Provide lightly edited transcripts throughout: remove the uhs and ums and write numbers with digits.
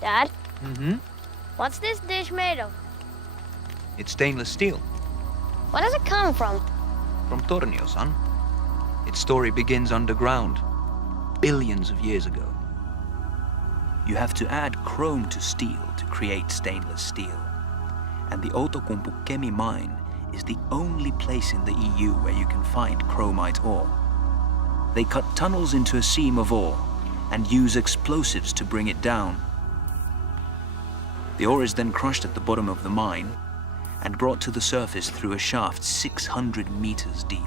Dad? Mm-hmm. What's this dish made of? It's stainless steel. Where does it come from? From Tornio, son. Its story begins underground, billions of years ago. You have to add chrome to steel to create stainless steel. And the Outokumpu Kemi mine is the only place in the EU where you can find chromite ore. They cut tunnels into a seam of ore and use explosives to bring it down. The ore is then crushed at the bottom of the mine and brought to the surface through a shaft 600 meters deep.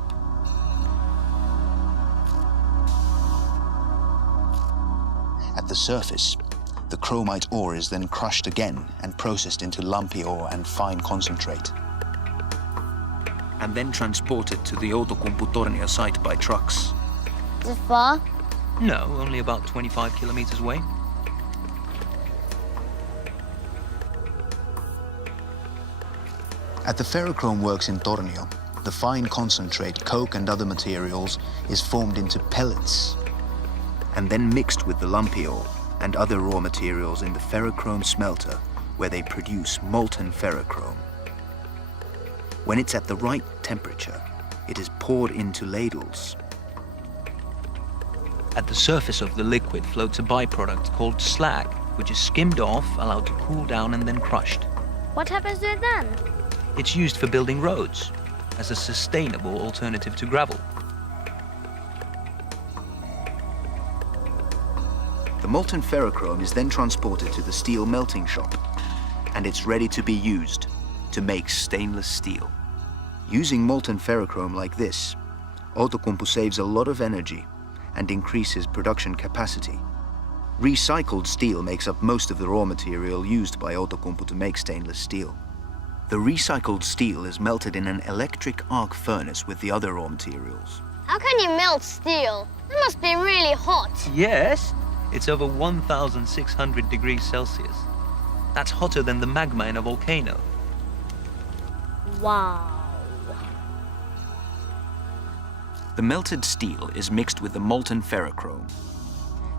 At the surface, the chromite ore is then crushed again and processed into lumpy ore and fine concentrate. And then transported to the Outokumpu Tornio site by trucks. Is it far? No, only about 25 kilometers away. At the ferrochrome works in Tornio, the fine concentrate, coke and other materials is formed into pellets and then mixed with the lumpy ore and other raw materials in the ferrochrome smelter, where they produce molten ferrochrome. When it's at the right temperature, it is poured into ladles. At the surface of the liquid floats a byproduct called slag, which is skimmed off, allowed to cool down and then crushed. What happens to it then? It's used for building roads as a sustainable alternative to gravel. The molten ferrochrome is then transported to the steel melting shop, and it's ready to be used to make stainless steel. Using molten ferrochrome like this, Outokumpu saves a lot of energy and increases production capacity. Recycled steel makes up most of the raw material used by Outokumpu to make stainless steel. The recycled steel is melted in an electric arc furnace with the other raw materials. How can you melt steel? It must be really hot. Yes, it's over 1,600 degrees Celsius. That's hotter than the magma in a volcano. Wow. The melted steel is mixed with the molten ferrochrome.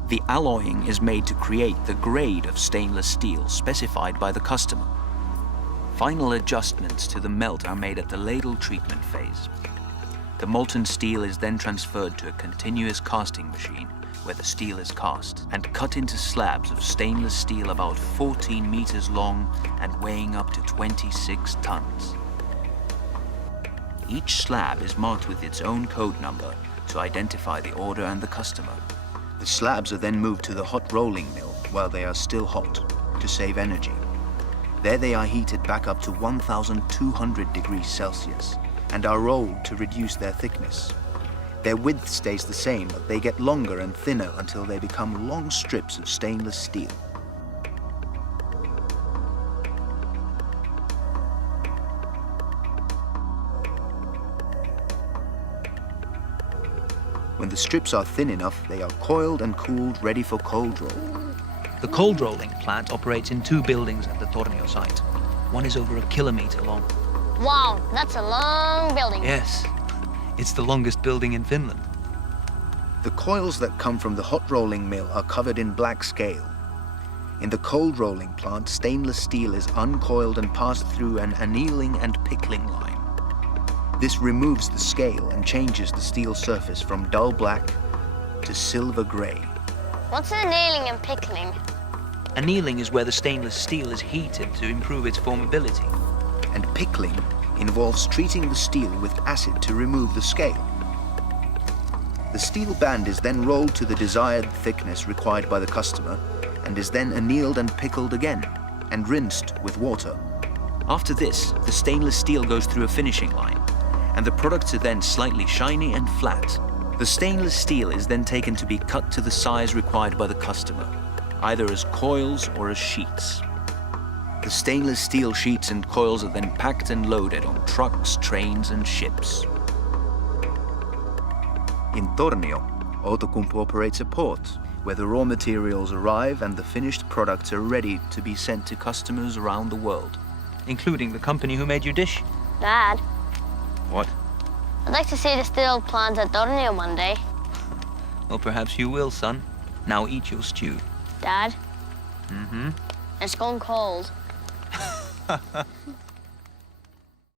The alloying is made to create the grade of stainless steel specified by the customer. Final adjustments to the melt are made at the ladle treatment phase. The molten steel is then transferred to a continuous casting machine where the steel is cast and cut into slabs of stainless steel about 14 meters long and weighing up to 26 tons. Each slab is marked with its own code number to identify the order and the customer. The slabs are then moved to the hot rolling mill while they are still hot to save energy. There they are heated back up to 1,200 degrees Celsius and are rolled to reduce their thickness. Their width stays the same, but they get longer and thinner until they become long strips of stainless steel. When the strips are thin enough, they are coiled and cooled, ready for cold roll. The cold rolling plant operates in 2 buildings at the Tornio site. One is over 1 kilometer long. Wow, that's a long building. Yes, it's the longest building in Finland. The coils that come from the hot rolling mill are covered in black scale. In the cold rolling plant, stainless steel is uncoiled and passed through an annealing and pickling line. This removes the scale and changes the steel surface from dull black to silver gray. What's annealing and pickling? Annealing is where the stainless steel is heated to improve its formability. And pickling involves treating the steel with acid to remove the scale. The steel band is then rolled to the desired thickness required by the customer and is then annealed and pickled again and rinsed with water. After this, the stainless steel goes through a finishing line and the products are then slightly shiny and flat. The stainless steel is then taken to be cut to the size required by the customer, either as coils or as sheets. The stainless steel sheets and coils are then packed and loaded on trucks, trains and ships. In Tornio, Outokumpu operates a port where the raw materials arrive and the finished products are ready to be sent to customers around the world. Including the company who made your dish. Dad, What? I'd like to see the steel plant at Tornio one day. Well, perhaps you will, son. Now eat your stew. Dad, Mm-hmm. it's gone cold.